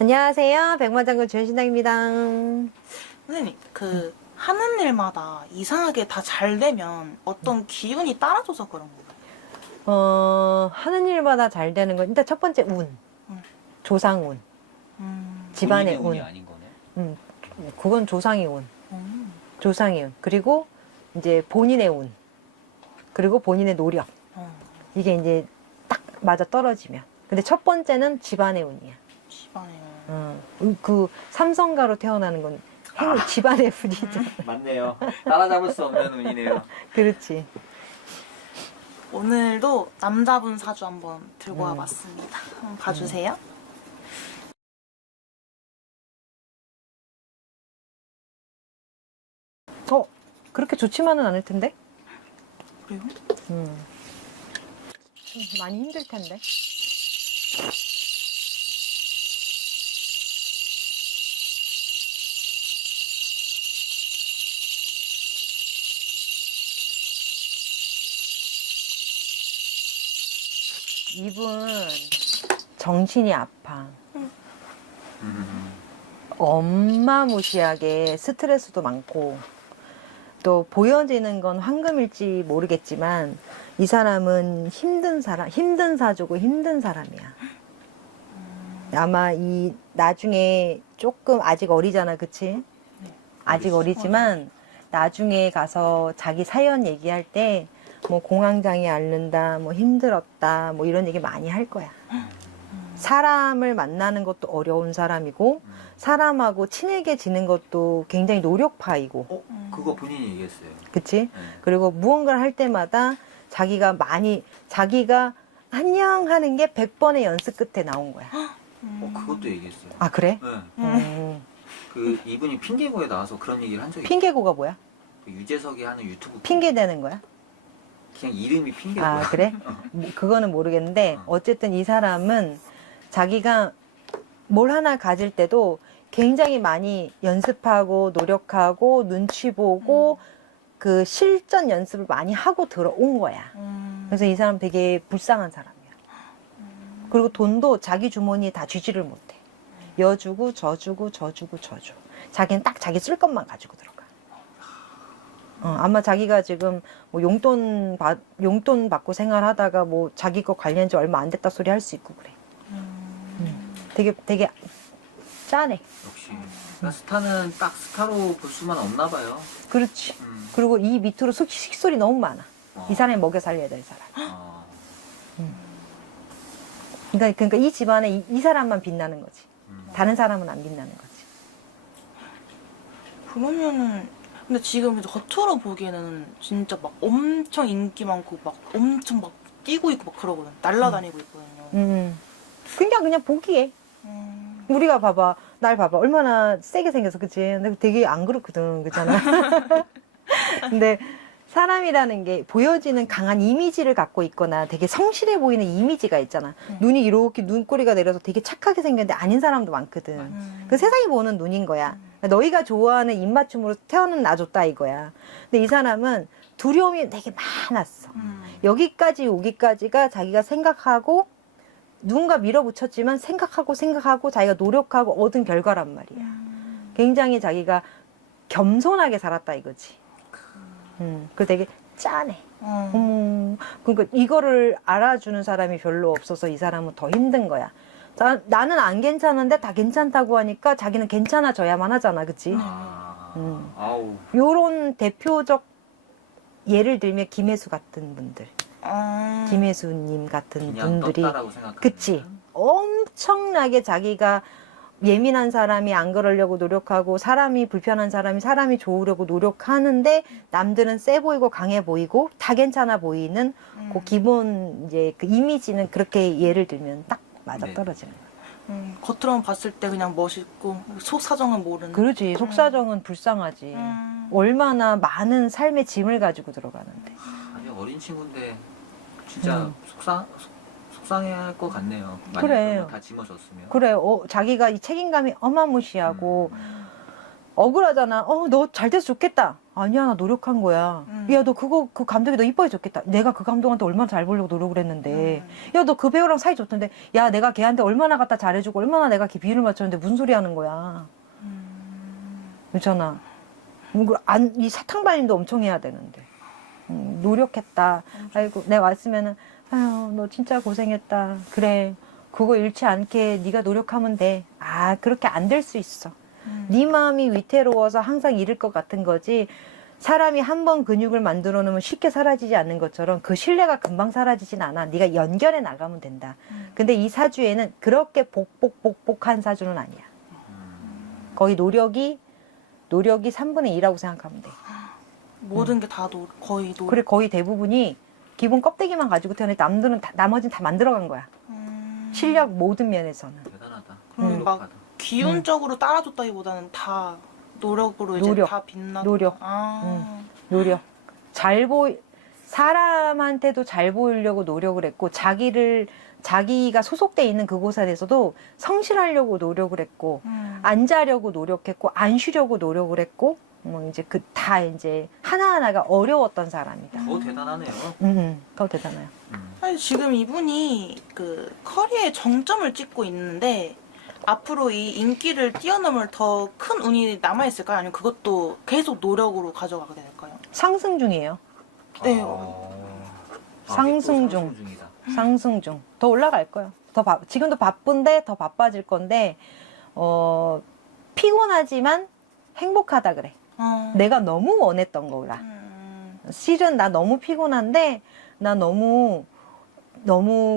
안녕하세요. 백마장군 주현신당입니다. 선생님, 하는 일마다 이상하게 다 잘 되면 어떤 기운이 따라줘서 그런 건가요? 하는 일마다 잘 되는 건 일단 첫 번째 운, 조상운, 집안의 본인의 운이 운. 아닌 거네. 그건 조상의 운, 음. 조상의 운. 그리고 이제 본인의 운, 그리고 본인의 노력. 이게 이제 딱 맞아 떨어지면. 근데 첫 번째는 집안의 운이야. 집안에요. 그 삼성가로 태어나는 건 집안의 운이잖아. 맞네요. 따라잡을 수 없는 운이네요. 그렇지. 오늘도 남자분 사주 한번 들고 와봤습니다. 한번 봐주세요. 그렇게 좋지만은 않을 텐데? 그래요? 많이 힘들 텐데. 이분 정신이 아파. 어마무시하게 스트레스도 많고, 또 보여지는 건 황금일지 모르겠지만 이 사람은 힘든 사람, 힘든 사주고 힘든 사람이야. 아마 이 나중에 조금 아직 어리잖아, 그치? 아직 어리지만 나중에 가서 자기 사연 얘기할 때 뭐 공황장애 앓는다, 뭐 힘들었다, 뭐 이런 얘기 많이 할 거야. 사람을 만나는 것도 어려운 사람이고 사람하고 친하게 지는 것도 굉장히 노력파이고, 그거 본인이 얘기했어요. 그치? 네. 그리고 무언가를 할 때마다 자기가 안녕 하는 게 100번의 연습 끝에 나온 거야. 그것도 얘기했어요. 아, 그래? 네. 이분이 핑계고에 나와서 그런 얘기를 한 적이 있어요. 핑계고가 뭐야? 유재석이 하는 유튜브 핑계 대는 거야? 그냥 이름이 핑계고야. 아, 그래? 그거는 모르겠는데 어쨌든 이 사람은 자기가 뭘 하나 가질 때도 굉장히 많이 연습하고 노력하고 눈치 보고 그 실전 연습을 많이 하고 들어온 거야. 그래서 이 사람 되게 불쌍한 사람이야. 그리고 돈도 자기 주머니에 다 쥐지를 못해. 여주고 저주고 저주고 저주. 자기는 딱 자기 쓸 것만 가지고 들어가. 아마 자기가 지금 뭐 용돈 받고 생활하다가 뭐 자기 거 관리한 지 얼마 안 됐다 소리 할 수 있고 그래. 되게 짠해. 역시 스타는 딱 스타로 볼 수만 없나 봐요. 그렇지. 그리고 이 밑으로 식솔이 너무 많아. 이 사람이 먹여 살려야 될 사람. 그러니까 이 집안에 이 사람만 빛나는 거지. 다른 사람은 안 빛나는 거지. 그러면은 근데 지금 겉으로 보기에는 진짜 막 엄청 인기 많고 막 엄청 막 뛰고 있고 막 그러거든. 날라다니고 있거든요. 그냥 보기에. 우리가 봐봐. 날 봐봐. 얼마나 세게 생겨서, 그치? 근데 되게 안 그렇거든. 그잖아. 근데 사람이라는 게 보여지는 강한 이미지를 갖고 있거나 되게 성실해 보이는 이미지가 있잖아. 눈이 이렇게 눈꼬리가 내려서 되게 착하게 생겼는데 아닌 사람도 많거든. 그 세상이 보는 눈인 거야. 너희가 좋아하는 입맞춤으로 태어는 놔줬다 이거야. 근데 이 사람은 두려움이 되게 많았어. 여기까지 오기까지가 자기가 생각하고 누군가 밀어붙였지만 생각하고 자기가 노력하고 얻은 결과란 말이야. 굉장히 자기가 겸손하게 살았다 이거지. 그 되게 짠해. 그러니까 이거를 알아주는 사람이 별로 없어서 이 사람은 더 힘든 거야. 나는 안 괜찮은데 다 괜찮다고 하니까 자기는 괜찮아져야만 하잖아, 그치? 아우. 요런 대표적 예를 들면 김혜수 같은 분들. 김혜수님 같은 그냥 분들이, 떴다라고 생각하는. 그치? 엄청나게 자기가 예민한 사람이 안 그러려고 노력하고 사람이 불편한 사람이 좋으려고 노력하는데 남들은 세 보이고 강해 보이고 다 괜찮아 보이는 그 기본 이제 그 이미지는 그렇게 예를 들면 딱 맞아 떨어지는 거야. 겉으로만 봤을 때 그냥 멋있고 속 사정은 모르는. 그러지. 속사정은 불쌍하지. 얼마나 많은 삶의 짐을 가지고 들어가는데. 아니 어린 친구인데 진짜 속상해할 것 같네요. 그래. 다 짊어졌으면. 그래. 자기가 이 책임감이 어마무시하고 억울하잖아. 너 잘 돼서 좋겠다. 아니야, 나 노력한 거야. 야, 너 그 감독이 너 이뻐해줬겠다. 내가 그 감독한테 얼마나 잘 보려고 노력을 했는데. 야, 너 그 배우랑 사이 좋던데. 야, 내가 걔한테 얼마나 갖다 잘해주고, 얼마나 내가 걔 비율을 맞췄는데 무슨 소리 하는 거야. 그렇잖아. 이 사탕발림도 엄청 해야 되는데. 노력했다. 아이고, 내가 왔으면은, 아유, 너 진짜 고생했다. 그래. 그거 잃지 않게 네가 노력하면 돼. 아, 그렇게 안 될 수 있어. 네 마음이 위태로워서 항상 잃을 것 같은 거지. 사람이 한 번 근육을 만들어 놓으면 쉽게 사라지지 않는 것처럼 그 신뢰가 금방 사라지진 않아. 네가 연결해 나가면 된다. 근데 이 사주에는 그렇게 복복한 사주는 아니야. 거의 노력이 3분의 2라고 생각하면 돼. 모든 게 다 거의 그래, 거의 대부분이 기본 껍데기만 가지고 태어났는데 남들은 나머지는 다 만들어간 거야. 실력 모든 면에서는. 대단하다. 그럼 막 노력하다. 기운적으로 따라줬다기보다는 다 노력으로 이제 노력. 다 빛나고. 노력. 노력. 사람한테도 잘 보이려고 노력을 했고, 자기가 소속돼 있는 그곳에 대해서도 성실하려고 노력을 했고, 안 자려고 노력했고, 안 쉬려고 노력을 했고, 뭐 이제 다 이제 하나하나가 어려웠던 사람이다. 더 대단하네요. 더 대단해요. 사실 지금 이분이 그 커리어의 정점을 찍고 있는데 앞으로 이 인기를 뛰어넘을 더 큰 운이 남아있을까요? 아니면 그것도 계속 노력으로 가져가게 될까요? 상승 중이에요. 네. 상승 중. 중이다. 상승 중. 더 올라갈 거예요. 지금도 바쁜데 더 바빠질 건데, 피곤하지만 행복하다 그래. 내가 너무 원했던 거라. 실은 나 너무 피곤한데, 나 너무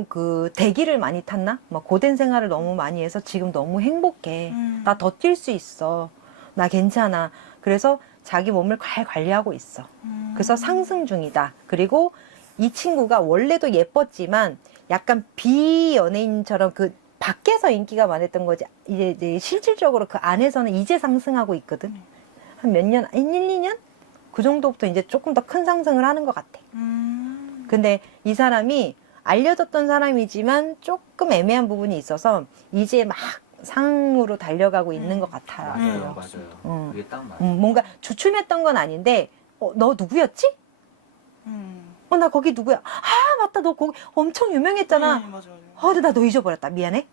그 대기를 많이 탔나? 막 고된 생활을 너무 많이 해서 지금 너무 행복해. 나 더 뛸 수 있어. 나 괜찮아. 그래서 자기 몸을 잘 관리하고 있어. 그래서 상승 중이다. 그리고 이 친구가 원래도 예뻤지만 약간 비연예인처럼 그 밖에서 인기가 많았던 거지. 이제 실질적으로 그 안에서는 이제 상승하고 있거든. 한 몇 년, 1, 2년? 그 정도부터 이제 조금 더 큰 상승을 하는 것 같아. 근데 이 사람이 알려졌던 사람이지만 조금 애매한 부분이 있어서 이제 막 상으로 달려가고 있는 것 같아요. 맞아요. 그게 딱 맞아. 뭔가 주춤했던 건 아닌데, 너 누구였지? 나 거기 누구야? 아, 맞다. 너 거기 엄청 유명했잖아. 네, 맞아요. 근데 나 너 잊어버렸다. 미안해.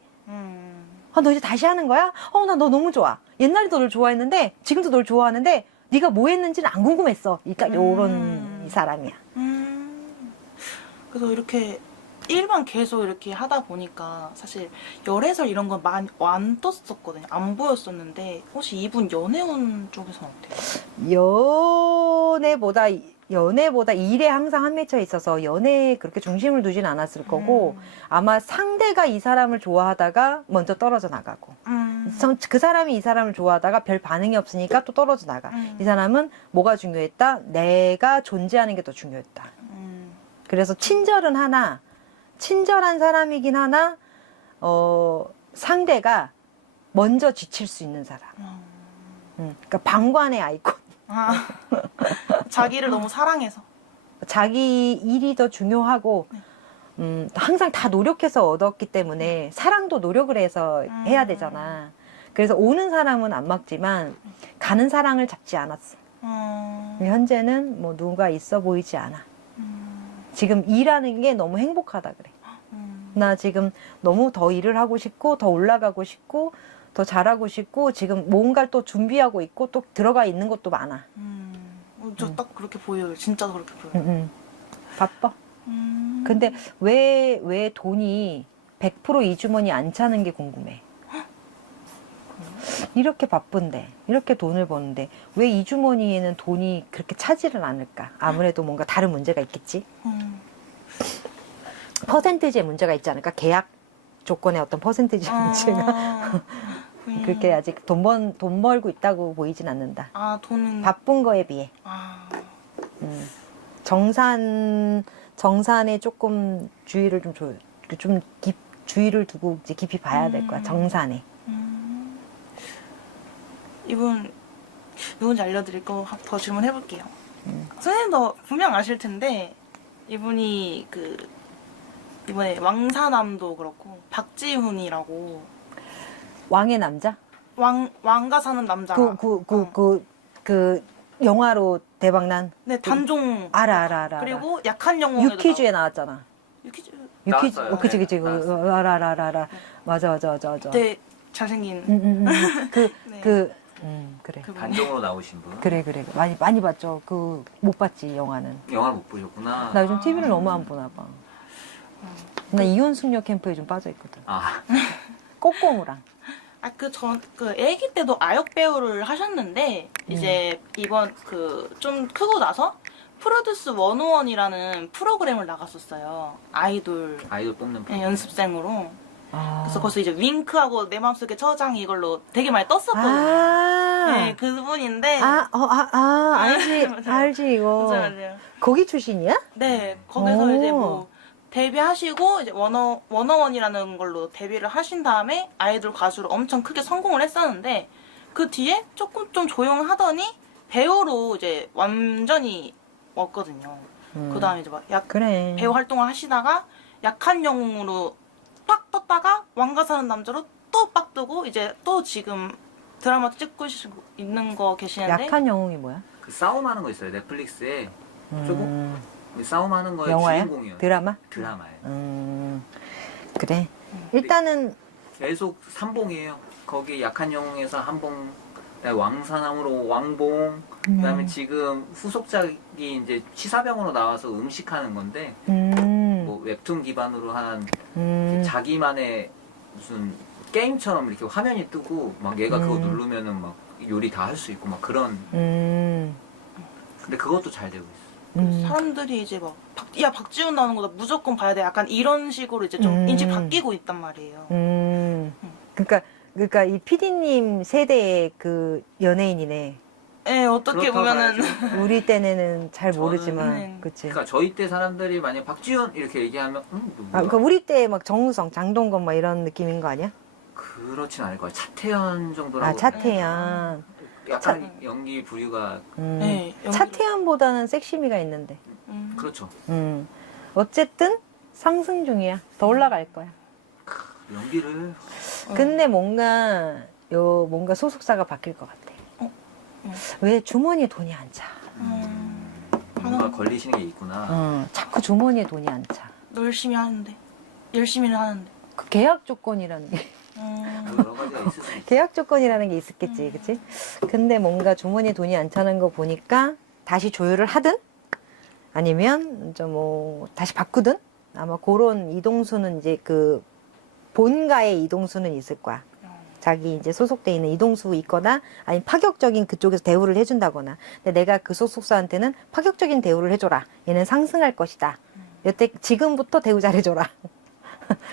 너 이제 다시 하는 거야? 나 너 너무 좋아. 옛날에도 널 좋아했는데, 지금도 널 좋아하는데, 네가 뭐 했는지는 안 궁금했어. 그러니까 요런 사람이야. 그래서 이렇게 일반 계속 이렇게 하다 보니까 사실 열애설 이런 건 많이 안 떴었거든요. 안 보였었는데 혹시 이분 연애운 쪽에서는 어때요? 연애보다 일에 항상 한 맺혀 있어서 연애에 그렇게 중심을 두진 않았을 거고, 아마 상대가 이 사람을 좋아하다가 먼저 떨어져 나가고, 그 사람이 이 사람을 좋아하다가 별 반응이 없으니까 또 떨어져 나가. 이 사람은 뭐가 중요했다? 내가 존재하는 게 더 중요했다. 그래서 친절한 사람이긴 하나, 상대가 먼저 지칠 수 있는 사람. 그러니까 방관의 아이콘. 자기를 너무 사랑해서. 자기 일이 더 중요하고, 항상 다 노력해서 얻었기 때문에 사랑도 노력을 해서 해야 되잖아. 그래서 오는 사람은 안 막지만 가는 사랑을 잡지 않았어. 현재는 뭐 누가 있어 보이지 않아. 지금 일하는 게 너무 행복하다 그래. 나 지금 너무 더 일을 하고 싶고, 더 올라가고 싶고, 더 잘하고 싶고, 지금 뭔가를 또 준비하고 있고, 또 들어가 있는 것도 많아. 저 딱 그렇게 보여요. 진짜 그렇게 보여요. 바빠. 근데 왜 돈이 100% 이 주머니 안 차는 게 궁금해. 이렇게 바쁜데, 이렇게 돈을 버는데, 왜 이 주머니에는 돈이 그렇게 차지를 않을까? 아무래도 뭔가 다른 문제가 있겠지? 퍼센티지의 문제가 있지 않을까? 계약 조건의 어떤 퍼센티지 문제가. 그렇게 아직 돈 벌고 있다고 보이진 않는다. 돈은. 바쁜 거에 비해. 정산에 조금 주의를 주의를 두고 이제 깊이 봐야 될 거야. 정산에. 이분 누군지 알려드릴 거 더 질문해볼게요. 선생님도 분명 아실 텐데 이분이 이번에 왕사남도 그렇고 박지훈이라고 왕의 남자? 왕가 사는 남자. 영화로 대박난. 네, 단종. 알아. 그리고 약한 영웅에도 유퀴즈에 나왔잖아. 유퀴즈. 유퀴즈. 나왔어요. 그치. 네, 그거 나왔어요. 알아. 맞아. 네, 잘생긴. 그, 네. 그래. 그분. 단종으로 나오신 분. 그래. 많이 봤죠. 못 봤지, 영화는. 영화를 못 보셨구나. 나 요즘 TV를 너무 안 보나 봐. 나 이혼 숙녀 캠프에 좀 빠져 있거든. 아, 꼬꼬무랑. 애기 때도 아역 배우를 하셨는데, 이제 이번 좀 크고 나서 프로듀스 101이라는 프로그램을 나갔었어요. 아이돌 뽑는 분. 연습생으로. 아. 그래서 거기서 이제 윙크하고 내 마음속에 저장 이걸로 되게 많이 떴었거든요. 아. 네, 그분인데. 알지, 이거. 맞아요. 거기 출신이야? 네, 거기서 오. 이제 뭐 데뷔하시고 이제 워너원이라는 걸로 데뷔를 하신 다음에 아이돌 가수로 엄청 크게 성공을 했었는데 그 뒤에 조금 좀 조용하더니 배우로 이제 완전히 왔거든요. 그 다음에 이제 막 그래. 배우 활동을 하시다가 약한 영웅으로 빡 떴다가 왕가 사는 남자로 또 빡 뜨고 이제 또 지금 드라마 찍고 있는 거 계시는데 약한 영웅이 뭐야? 그 싸움하는 거 있어요. 넷플릭스에 조금 싸움하는 거의 영화야? 주인공이에요. 드라마? 드라마예요. 그래. 일단은 계속 삼봉이에요. 거기 약한 영웅에서 한봉, 그다음에 왕사남으로 왕봉, 그다음에 지금 후속작이 이제 치사병으로 나와서 음식하는 건데 뭐 웹툰 기반으로 한 자기만의 무슨 게임처럼 이렇게 화면이 뜨고 막 얘가 그거 누르면은 막 요리 다 할 수 있고 막 그런. 근데 그것도 잘 되고 있어. 사람들이 이제 막 야 박지훈 나오는 거다 무조건 봐야 돼 약간 이런 식으로 이제 좀 인식 바뀌고 있단 말이에요. 그러니까 이 PD님 세대의 그 연예인이네. 네, 어떻게 그렇다고 보면은 봐야죠. 우리 때는 잘 저는- 모르지만, 네. 그치. 그러니까 저희 때 사람들이 만약 박지훈 이렇게 얘기하면 아, 뭐야? 그러니까 우리 때 막 정우성, 장동건 막 이런 느낌인 거 아니야? 그렇진 않을 거예요. 차태현 정도라고. 아, 차태현. 약간 연기 부류가 네, 연기를- 차태현보다는 섹시미가 있는데. 그렇죠. 어쨌든 상승 중이야. 더 올라갈 거야. 연기를 근데 뭔가 소속사가 바뀔 것 같아. 왜 주머니에 돈이 안 차? 뭔가 걸리시는 게 있구나. 자꾸 주머니에 돈이 안 차. 열심히 하는데 열심히는 하는데 그 계약 조건이라는 게 여러 가지가 있을 수 있어요. 계약 조건이라는 게 있었겠지, 그치? 근데 뭔가 주머니에 돈이 안 차는 거 보니까 다시 조율을 하든 아니면 좀 뭐 다시 바꾸든 아마 그런 이동수는 이제 그 본가의 이동수는 있을 거야. 자기 이제 소속돼 있는 이동수 있거나 아니면 파격적인 그쪽에서 대우를 해준다거나. 근데 내가 그 소속사한테는 파격적인 대우를 해줘라. 얘는 상승할 것이다. 여태 지금부터 대우 잘해줘라.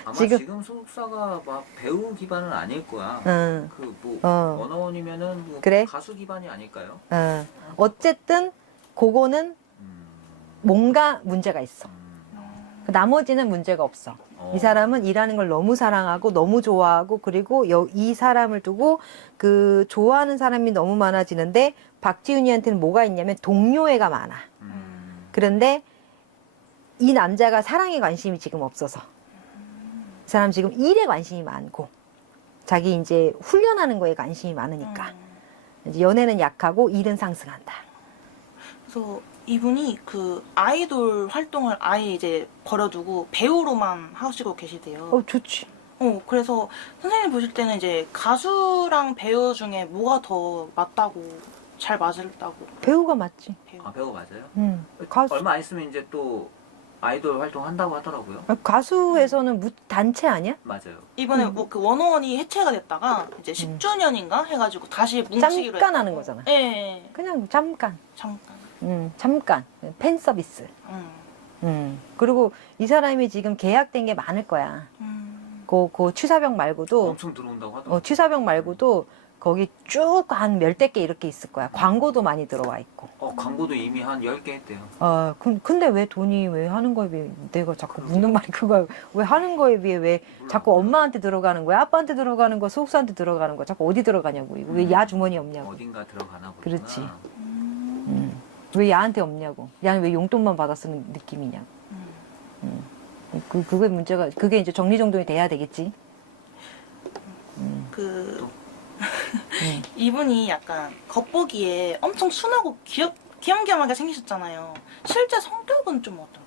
아마 지금- 지금 소속사가 막 배우 기반은 아닐 거야. 응. 그뭐 어. 원어원이면은 뭐 그래? 가수 기반이 아닐까요? 어쨌든 그거는 뭔가 문제가 있어. 나머지는 문제가 없어. 이 사람은 일하는 걸 너무 사랑하고 너무 좋아하고 그리고 이 사람을 두고 그 좋아하는 사람이 너무 많아지는데 박지훈이한테는 뭐가 있냐면 동료애가 많아. 그런데 이 남자가 사랑에 관심이 지금 없어서 이 사람 지금 일에 관심이 많고 자기 이제 훈련하는 거에 관심이 많으니까 이제 연애는 약하고 일은 상승한다. 그래서 이분이 그 아이돌 활동을 아예 이제 버려두고 배우로만 하시고 계시대요. 좋지. 그래서 선생님 보실 때는 이제 가수랑 배우 중에 뭐가 더 맞다고 잘 맞을다고 배우가 맞지. 배우. 아 배우 맞아요? 가수. 얼마 안 있으면 이제 또 아이돌 활동한다고 하더라고요. 가수에서는 단체 아니야? 맞아요. 이번에 뭐 그 원어원이 해체가 됐다가 이제 10주년인가 해가지고 다시 뭉치기로 잠깐 하는 거잖아. 예, 그냥 잠깐. 잠깐. 잠깐. 팬 서비스. 그리고 이 사람이 지금 계약된 게 많을 거야. 그 취사병 말고도, 엄청 들어온다고 하더라고요. 취사병 말고도 거기 쭉 한 열댓 개 이렇게 있을 거야. 광고도 많이 들어와 있고. 광고도 이미 한 10개 했대요. 근데 왜 돈이 왜 하는 거에 비해 내가 자꾸 묻는 말이 그거야. 왜 하는 거에 비해 왜 자꾸 엄마한테 들어가는 거야? 아빠한테 들어가는 거야? 소속사한테 들어가는 거야? 자꾸 어디 들어가냐고. 이거 왜 야 주머니 없냐고. 어딘가 들어가나 보구나. 그렇지. 왜 야한테 없냐고. 야는 왜 용돈만 받아 쓰는 느낌이냐고. 그게 문제가, 그게 이제 정리정돈이 돼야 되겠지. 그 이분이 약간 겉보기에 엄청 순하고 귀염귀염하게 생기셨잖아요. 실제 성격은 좀 어떨까요?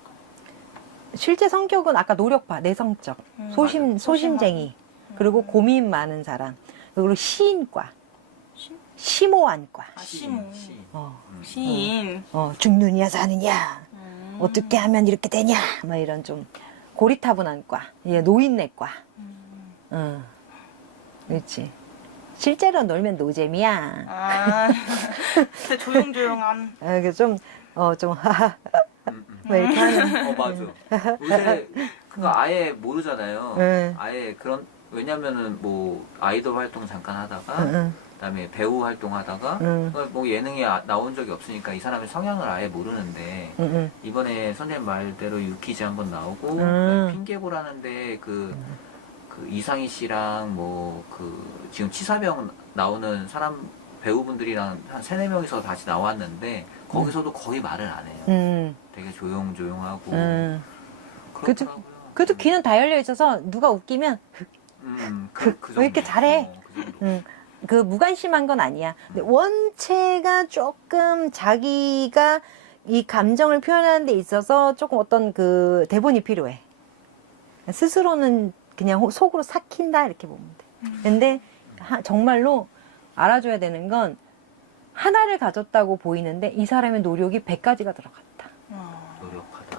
실제 성격은 아까 노력파, 내성적, 소심쟁이, 그리고 고민 많은 사람, 그리고 시인과, 심오한과, 시모. 시인. 시인. 죽느냐 사느냐, 어떻게 하면 이렇게 되냐, 막 이런 좀 고리타분한 과, 예, 노인네과. 그렇지. 실제로 놀면 노잼이야. 아, 근데 조용조용한. 좀, 하하, 막 이렇게 하는. 맞아. 요새 그거 아예 모르잖아요. 응. 아예 그런 왜냐면은 뭐 아이돌 활동 잠깐 하다가 응, 그다음에 배우 활동하다가 응. 뭐 예능에 나온 적이 없으니까 이 사람의 성향을 아예 모르는데 응. 이번에 선생님 말대로 유퀴즈 한번 나오고 핑계보라는데 그 이상희 씨랑 뭐 지금 치사병 나오는 사람 배우분들이랑 한 3-4명이서 다시 나왔는데 거기서도 거의 말을 안 해요. 되게 조용조용하고 그렇더라고요. 그래도 귀는 다 열려 있어서 누가 웃기면 왜 이렇게 잘해? 그 정도. 그 무관심한 건 아니야. 근데 원체가 조금 자기가 이 감정을 표현하는 데 있어서 조금 어떤 그 대본이 필요해. 스스로는 그냥 속으로 삭힌다 이렇게 보면 돼. 근데 정말로 알아줘야 되는 건 하나를 가졌다고 보이는데 이 사람의 노력이 100가지가 들어갔다. 노력하다.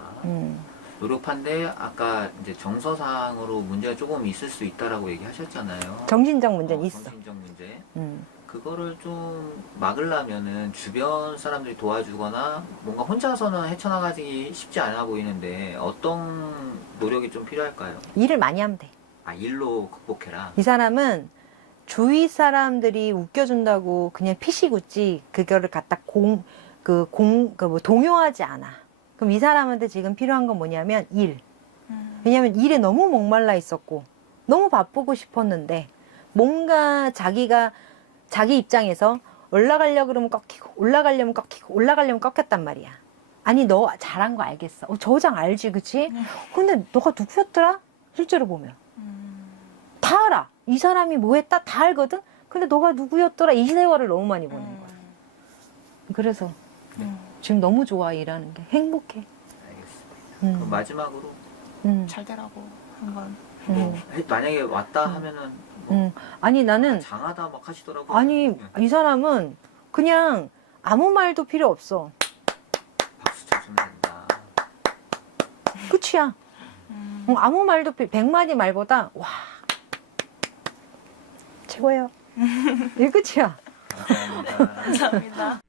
노력한데 아까 이제 정서상으로 문제가 조금 있을 수 있다라고 얘기하셨잖아요. 정신적 문제는 있어. 정신적 문제. 음. 그거를 좀 막으려면은 주변 사람들이 도와주거나 뭔가 혼자서는 헤쳐나가기 쉽지 않아 보이는데 어떤 노력이 좀 필요할까요? 일을 많이 하면 돼. 일로 극복해라. 이 사람은 주위 사람들이 웃겨준다고 그냥 피식웃지 그거를 갖다 동요하지 않아. 그럼 이 사람한테 지금 필요한 건 뭐냐면 일. 왜냐면 일에 너무 목말라 있었고 너무 바쁘고 싶었는데 뭔가 자기 입장에서 올라가려고 그러면 꺾이고 올라가려면 꺾이고 올라가려면 꺾였단 말이야. 아니 너 잘한 거 알겠어. 저 여장 알지 그치? 근데 너가 누구였더라? 실제로 보면 다 알아. 이 사람이 뭐 했다 다 알거든? 근데 너가 누구였더라? 이 세월을 너무 많이 보낸 거야. 그래서 지금 너무 좋아 일하는 게 행복해. 알겠습니다. 그럼 마지막으로 잘 되라고 한번. 뭐 만약에 왔다 하면은 뭐 아니 나는 장하다 막 하시더라고요. 아니 이 사람은 그냥 아무 말도 필요 없어. 박수 쳐주면 된다. 끝이야. 아무 말도 100마디 말보다 와 최고예요. 이게 끝이야. 감사합니다. 감사합니다.